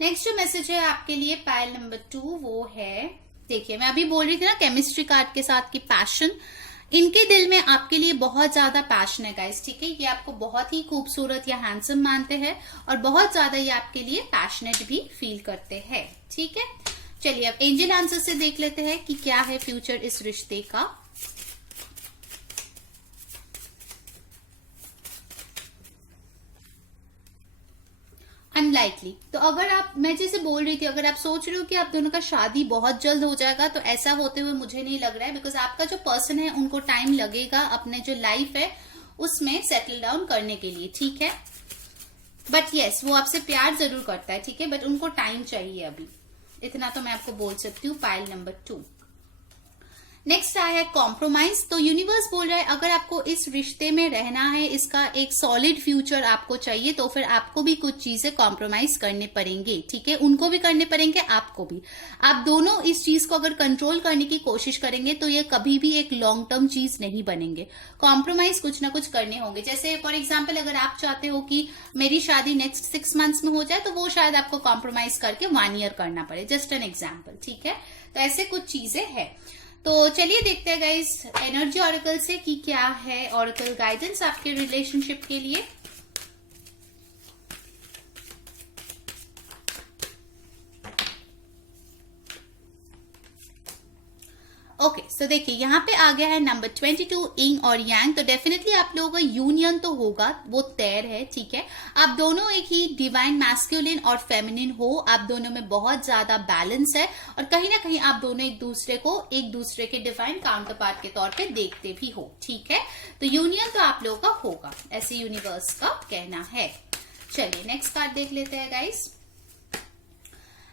नेक्स्ट जो मैसेज है आपके लिए पाइल नंबर 2 वो है, देखिए मैं अभी बोल रही थी ना केमिस्ट्री कार्ड के साथ की पैशन, इनके दिल में आपके लिए बहुत ज्यादा पैशन है गाइस। ठीक है, ये आपको बहुत ही खूबसूरत या हैंडसम मानते हैं और बहुत ज्यादा ये आपके लिए पैशनेट भी फील करते हैं। ठीक है, चलिए अब एंजल आंसर से देख लेते हैं कि क्या है फ्यूचर इस रिश्ते का। अनलाइकली, तो अगर आप, मैं जैसे बोल रही थी, अगर आप सोच रहे हो कि आप दोनों का शादी बहुत जल्द हो जाएगा, तो ऐसा होते हुए मुझे नहीं लग रहा है, बिकॉज आपका जो पर्सन है उनको टाइम लगेगा अपने जो लाइफ है उसमें सेटल डाउन करने के लिए। ठीक है, बट यस, वो आपसे प्यार जरूर करता है। ठीक है, बट उनको टाइम चाहिए अभी, इतना तो मैं आपको बोल सकती हूँ पाइल नंबर 2। नेक्स्ट आया है कॉम्प्रोमाइज। तो यूनिवर्स बोल रहा है अगर आपको इस रिश्ते में रहना है, इसका एक सॉलिड फ्यूचर आपको चाहिए, तो फिर आपको भी कुछ चीजें कॉम्प्रोमाइज करने पड़ेंगे, ठीक है। उनको भी करने पड़ेंगे, आपको भी। आप दोनों इस चीज को अगर कंट्रोल करने की कोशिश करेंगे तो ये कभी भी एक लॉन्ग टर्म चीज नहीं बनेंगे। कॉम्प्रोमाइज कुछ ना कुछ करने होंगे। जैसे फॉर एग्जाम्पल अगर आप चाहते हो कि मेरी शादी नेक्स्ट 6 मंथ्स में हो जाए, तो वो शायद आपको कॉम्प्रोमाइज करके 1 ईयर करना पड़े। जस्ट एन एग्जाम्पल, ठीक है। तो ऐसे कुछ चीजें हैं। तो चलिए देखते हैं गाइस एनर्जी ऑरेकल से कि क्या है ऑरेकल गाइडेंस आपके रिलेशनशिप के लिए। ओके, सो देखिए यहाँ पे आ गया है नंबर 22 इंग और यांग। तो डेफिनेटली आप लोगों का यूनियन तो होगा, वो तैर है, ठीक है। आप दोनों एक ही डिवाइन मैस्कुलिन और फेमिनिन हो, आप दोनों में बहुत ज्यादा बैलेंस है और कहीं ना कहीं आप दोनों एक दूसरे के डिवाइन काउंटर पार्ट के तौर पे देखते भी हो, ठीक है। तो यूनियन तो आप लोगों का होगा, ऐसे यूनिवर्स का कहना है। चलिए नेक्स्ट कार्ड देख लेते हैं गाइस।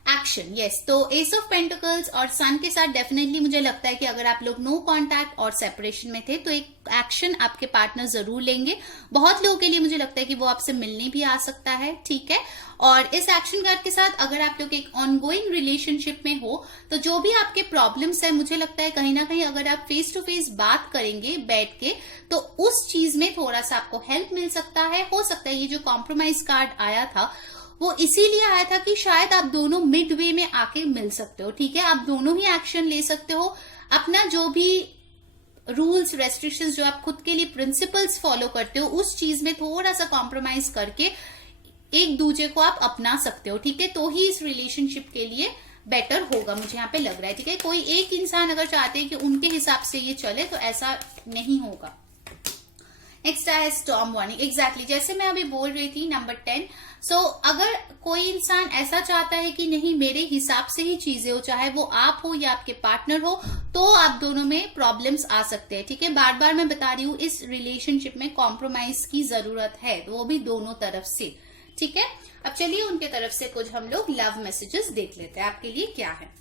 Action, yes. तो एस ऑफ पेंटिकल्स और सन के साथ डेफिनेटली मुझे लगता है कि अगर आप लोग नो कांटेक्ट और सेपरेशन में थे तो एक एक्शन आपके पार्टनर जरूर लेंगे। बहुत लोगों के लिए मुझे लगता है कि वो आपसे मिलने भी आ सकता है, ठीक है। और इस एक्शन कार्ड के साथ अगर आप लोग एक ऑनगोइंग रिलेशनशिप में हो तो जो भी आपके प्रॉब्लम्स है, मुझे लगता है कहीं ना कहीं अगर आप फेस टू फेस बात करेंगे बैठ के तो उस चीज में थोड़ा सा आपको हेल्प मिल सकता है। हो सकता है ये जो कॉम्प्रोमाइज कार्ड आया था वो इसीलिए आया था कि शायद आप दोनों मिड वे में आके मिल सकते हो, ठीक है। आप दोनों ही एक्शन ले सकते हो, अपना जो भी रूल्स रेस्ट्रिक्शंस जो आप खुद के लिए प्रिंसिपल्स फॉलो करते हो उस चीज में थोड़ा सा कॉम्प्रोमाइज करके एक दूसरे को आप अपना सकते हो, ठीक है। तो ही इस रिलेशनशिप के लिए बेटर होगा, मुझे यहाँ पे लग रहा है, ठीक है। कोई एक इंसान अगर चाहते हैं कि उनके हिसाब से ये चले तो ऐसा नहीं होगा। नेक्स्ट है स्टॉर्म वार्निंग। एग्जैक्टली जैसे मैं अभी बोल रही थी नंबर 10। सो अगर कोई इंसान ऐसा चाहता है कि नहीं मेरे हिसाब से ही चीजें हो, चाहे वो आप हो या आपके पार्टनर हो, तो आप दोनों में प्रॉब्लम्स आ सकते हैं, ठीक है। बार बार मैं बता रही हूँ इस रिलेशनशिप में कॉम्प्रोमाइज की जरूरत है, वो भी दोनों तरफ से, ठीक है। अब चलिए उनके तरफ से कुछ हम लोग लव मैसेजेस देख लेते हैं आपके लिए क्या है।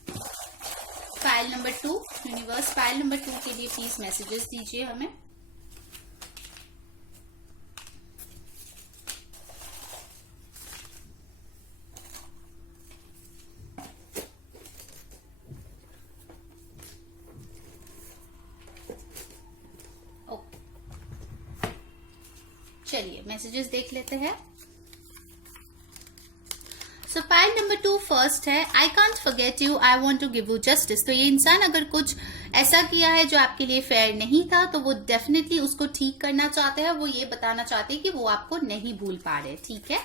File number 2 universe, file number 2 के लिए प्लीज मैसेजेस दीजिए हमें। चलिए मैसेजेस देख लेते हैं। सो फाइल नंबर 2 फर्स्ट है, I can't forget you, I want to give you justice. तो ये इंसान अगर कुछ ऐसा किया है जो आपके लिए फेयर नहीं था तो वो डेफिनेटली उसको ठीक करना चाहते हैं, वो ये बताना चाहते हैं कि वो आपको नहीं भूल पा रहे, ठीक है।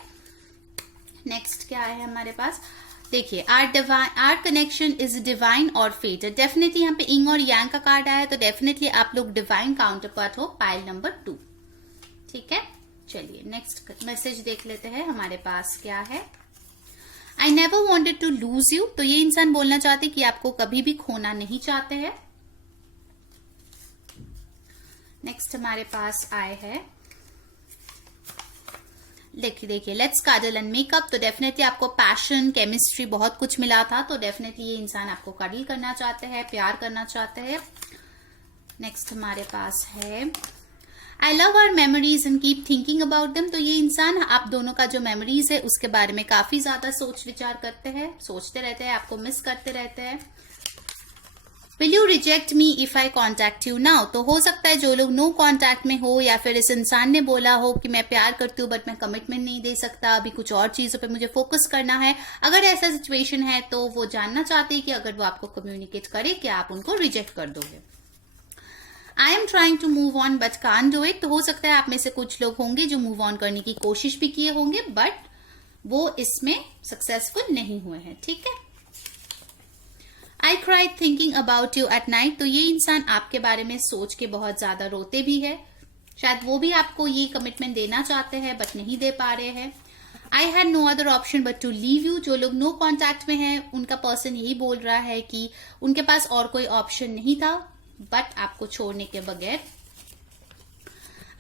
नेक्स्ट क्या है हमारे पास, देखिए आर कनेक्शन इज डिवाइन और फेट। डेफिनेटली यहाँ पे इंग और यांग का कार्ड आया है, तो डेफिनेटली आप लोग डिवाइन काउंटर पार्ट हो, पाइल नंबर 2, ठीक है। चलिए नेक्स्ट मैसेज देख लेते हैं हमारे पास क्या है। I never wanted to lose you. तो ये इंसान बोलना चाहते कि आपको कभी भी खोना नहीं चाहते हैं। नेक्स्ट हमारे पास आए है, देखिए लेट्स काजल एंड मेकअप। तो डेफिनेटली आपको पैशन केमिस्ट्री बहुत कुछ मिला था, तो डेफिनेटली ये इंसान आपको कडल करना चाहते हैं, प्यार करना चाहते हैं। नेक्स्ट हमारे पास है I love our memories and keep thinking about them. तो ये इंसान आप दोनों का जो मेमोरीज है उसके बारे में काफी ज्यादा सोच विचार करते हैं, सोचते रहते हैं, आपको मिस करते रहते हैं। Will you reject me if eye contact you now. तो हो सकता है जो लोग नो कॉन्टैक्ट में हो या फिर इस इंसान ने बोला हो कि मैं प्यार करती हूँ बट मैं कमिटमेंट नहीं दे सकता, अभी कुछ और चीजों पे मुझे फोकस करना है। अगर ऐसा सिचुएशन है तो वो जानना चाहते हैं कि अगर वो आपको कम्युनिकेट करे क्या आप उनको रिजेक्ट कर दोगे। I am trying to move on but can't do it. तो हो सकता है आप में से कुछ लोग होंगे जो मूव ऑन करने की कोशिश भी किए होंगे बट वो इसमें सक्सेसफुल नहीं हुए हैं, ठीक है। I cry thinking about you at night. तो ये इंसान आपके बारे में सोच के बहुत ज्यादा रोते भी है, शायद वो भी आपको ये कमिटमेंट देना चाहते हैं बट नहीं दे पा रहे हैं। I had no other option but to leave you. जो लोग नो कॉन्टैक्ट में हैं उनका पर्सन यही बोल रहा है कि उनके पास और कोई ऑप्शन नहीं था बट आपको छोड़ने के बगैर।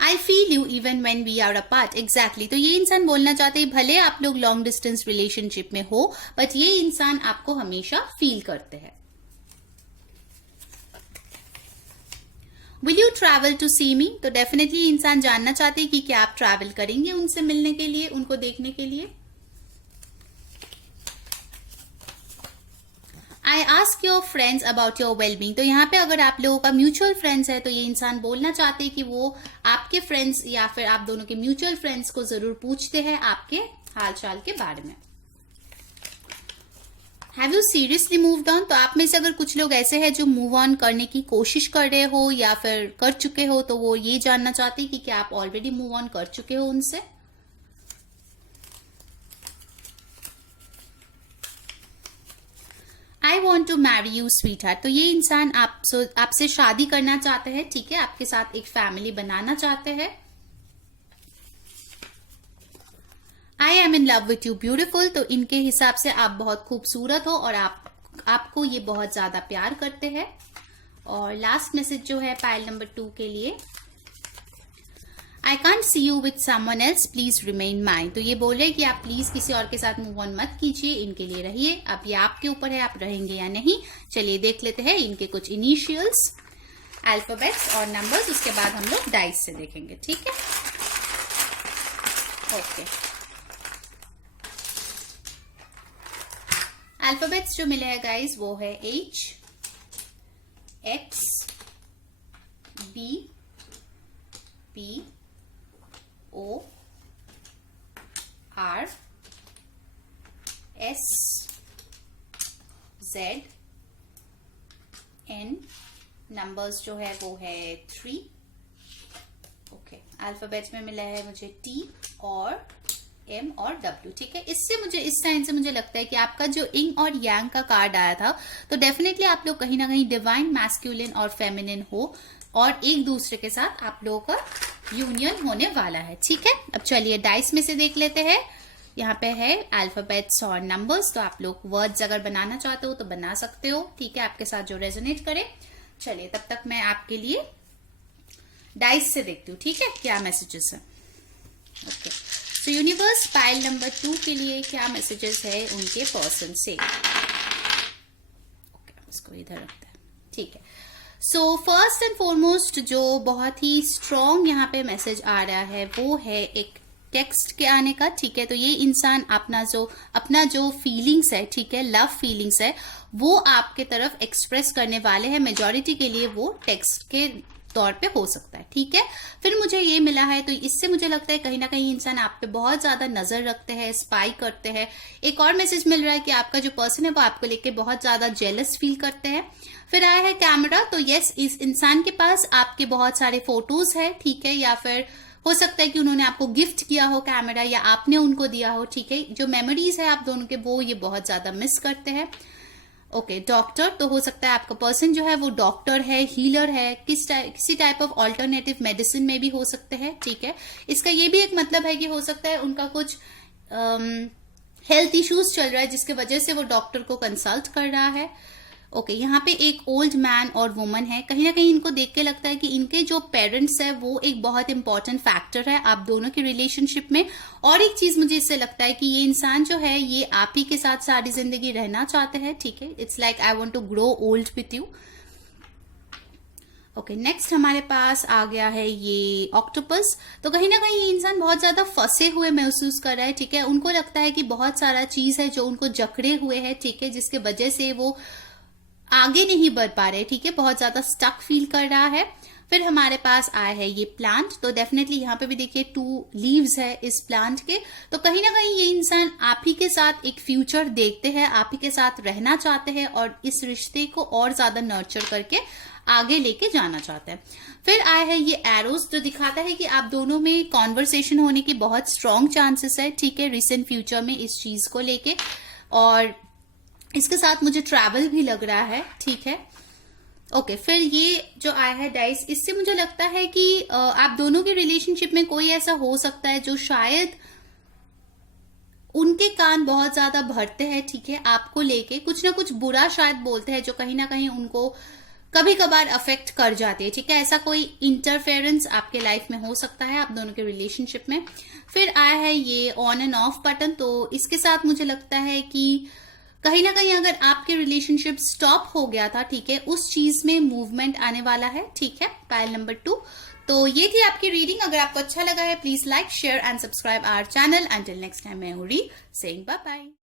I feel you even when we are apart. Exactly तो ये इंसान बोलना चाहते हैं भले आप लोग लॉन्ग डिस्टेंस रिलेशनशिप में हो बट ये इंसान आपको हमेशा फील करते हैं। विल यू ट्रैवल टू सी मी? तो डेफिनेटली इंसान जानना चाहते हैं कि क्या आप ट्रैवल करेंगे उनसे मिलने के लिए, उनको देखने के लिए। I ask your friends about your wellbeing. तो यहाँ पे अगर आप लोगों का म्यूचुअल फ्रेंड्स है तो ये इंसान बोलना चाहते हैं कि वो आपके फ्रेंड्स या फिर आप दोनों के म्यूचुअल फ्रेंड्स को जरूर पूछते हैं आपके हालचाल के बारे में। Have you seriously moved on? तो आप में से अगर कुछ लोग ऐसे हैं जो मूव ऑन करने की कोशिश कर रहे हो या फिर कर चुके हो, तो वो ये जानना चाहते हैं कि क्या आप ऑलरेडी मूव ऑन कर चुके हो उनसे। I want to marry you sweet heart. तो ये इंसान आपसे शादी करना चाहते हैं, ठीक है, आपके साथ एक फैमिली बनाना चाहते हैं। I am in love with you beautiful. तो इनके हिसाब से आप बहुत खूबसूरत हो और आपको ये बहुत ज्यादा प्यार करते हैं। और लास्ट मैसेज जो है पाइल नंबर 2 के लिए, I can't see you with someone else, please remain mine. तो ये बोल रहे हैं कि आप प्लीज किसी और के साथ मूव ऑन मत कीजिए, इनके लिए रहिए। अब ये आपके ऊपर है, आप रहेंगे या नहीं। चलिए देख लेते हैं इनके कुछ इनिशियल्स, अल्फाबेट्स और नंबर्स, उसके बाद हम लोग डाइस से देखेंगे, ठीक है। ओके, अल्फाबेट्स जो मिले हैं गाइस वो है H, X, B, P, O, R, S, Z, N। Numbers जो है वो है 3। ओके, अल्फाबेट्स में मिला है मुझे T और M और W, ठीक है। इससे मुझे इस टाइम से मुझे लगता है कि आपका जो इंग और यांग का कार्ड आया था, तो डेफिनेटली आप लोग कहीं ना कहीं डिवाइन मैस्कुलिन और फेमिनिन हो और एक दूसरे के साथ आप लोगों का यूनियन होने वाला है, ठीक है। अब चलिए डाइस में से देख लेते हैं। यहाँ पे है अल्फाबेट्स और नंबर्स। तो आप लोग वर्ड्स अगर बनाना चाहते हो तो बना सकते हो, ठीक है, आपके साथ जो रेजोनेट करे। चलिए तब तक मैं आपके लिए डाइस से देखती हूँ, ठीक है, क्या मैसेजेस है। ओके, तो यूनिवर्स पाइल नंबर 2 के लिए क्या मैसेजेस है उनके पर्सन से। ओके, उसको इधर रखते हैं, ठीक है। सो फर्स्ट एंड फॉरमोस्ट जो बहुत ही स्ट्रॉन्ग यहाँ पे मैसेज आ रहा है वो है एक टेक्स्ट के आने का, ठीक है। तो ये इंसान अपना जो फीलिंग्स है, ठीक है, लव फीलिंग्स है, वो आपके तरफ एक्सप्रेस करने वाले हैं। मेजॉरिटी के लिए वो टेक्स्ट के तौर पे हो सकता है, ठीक है। फिर मुझे ये मिला है, तो इससे मुझे लगता है कहीं ना कहीं इंसान आप पे बहुत ज्यादा नजर रखते हैं, स्पाई करते हैं। एक और मैसेज मिल रहा है कि आपका जो पर्सन है वो आपको लेके बहुत ज्यादा जेलस फील करते हैं। फिर आया है कैमरा। तो यस, इस इंसान के पास आपके बहुत सारे फोटोज है, ठीक है, या फिर हो सकता है कि उन्होंने आपको गिफ्ट किया हो कैमरा या आपने उनको दिया हो, ठीक है। जो मेमोरीज है आप दोनों के वो ये बहुत ज्यादा मिस करते हैं। Okay, doctor. तो हो सकता है आपका पर्सन जो है वो डॉक्टर है, हीलर है, किसी टाइप ऑफ ऑल्टरनेटिव मेडिसिन में भी हो सकते हैं, ठीक है। इसका ये भी एक मतलब है कि हो सकता है उनका कुछ हेल्थ इश्यूज चल रहा है जिसके वजह से वो डॉक्टर को कंसल्ट कर रहा है। ओके, यहाँ पे एक ओल्ड मैन और वुमन है। कहीं ना कहीं इनको देख के लगता है कि इनके जो पेरेंट्स है वो एक बहुत इंपॉर्टेंट फैक्टर है आप दोनों की रिलेशनशिप में। और एक चीज मुझे इससे लगता है कि ये इंसान जो है ये आप ही के साथ सारी जिंदगी रहना चाहते हैं, ठीक है। It's like I want to grow old with you. Okay, next हमारे पास आ गया है ये ऑक्टोपस। तो कहीं ना कहीं ये इंसान बहुत ज्यादा फंसे हुए महसूस कर रहा है, ठीक है। उनको लगता है कि बहुत सारा चीज है जो उनको जकड़े हुए है, ठीक है, जिसके वजह से वो आगे नहीं बढ़ पा रहे, ठीक है, बहुत ज्यादा स्टक फील कर रहा है। फिर हमारे पास आया है ये प्लांट। तो डेफिनेटली यहाँ पे भी देखिए 2 लीव्स है इस प्लांट के। तो कहीं ना कहीं ये इंसान आप ही के साथ एक फ्यूचर देखते हैं, आप ही के साथ रहना चाहते हैं और इस रिश्ते को और ज्यादा नर्चर करके आगे लेके जाना चाहते हैं। फिर आया है ये एरोस, जो दिखाता है कि आप दोनों में कॉन्वर्सेशन होने की बहुत स्ट्रॉन्ग चांसेस है, ठीक है, रिसेंट फ्यूचर में इस चीज को लेके। और इसके साथ मुझे ट्रैवल भी लग रहा है, ठीक है। ओके, फिर ये जो आया है डाइस, इससे मुझे लगता है कि आप दोनों के रिलेशनशिप में कोई ऐसा हो सकता है जो शायद उनके कान बहुत ज्यादा भरते हैं, ठीक है, आपको लेके कुछ ना कुछ बुरा शायद बोलते हैं जो कहीं ना कहीं उनको कभी कभार अफेक्ट कर जाती है, ठीक है। ऐसा कोई इंटरफेरेंस आपके लाइफ में हो सकता है आप दोनों के रिलेशनशिप में। फिर आया है ये ऑन एंड ऑफ बटन। तो इसके साथ मुझे लगता है कि कहीं ना कहीं अगर आपके रिलेशनशिप स्टॉप हो गया था, ठीक है, उस चीज में मूवमेंट आने वाला है, ठीक है, पायल नंबर 2। तो ये थी आपकी रीडिंग। अगर आपको अच्छा लगा है please like, share and subscribe our channel. Until next time मैं हूँ री सेइंग बाय बाय।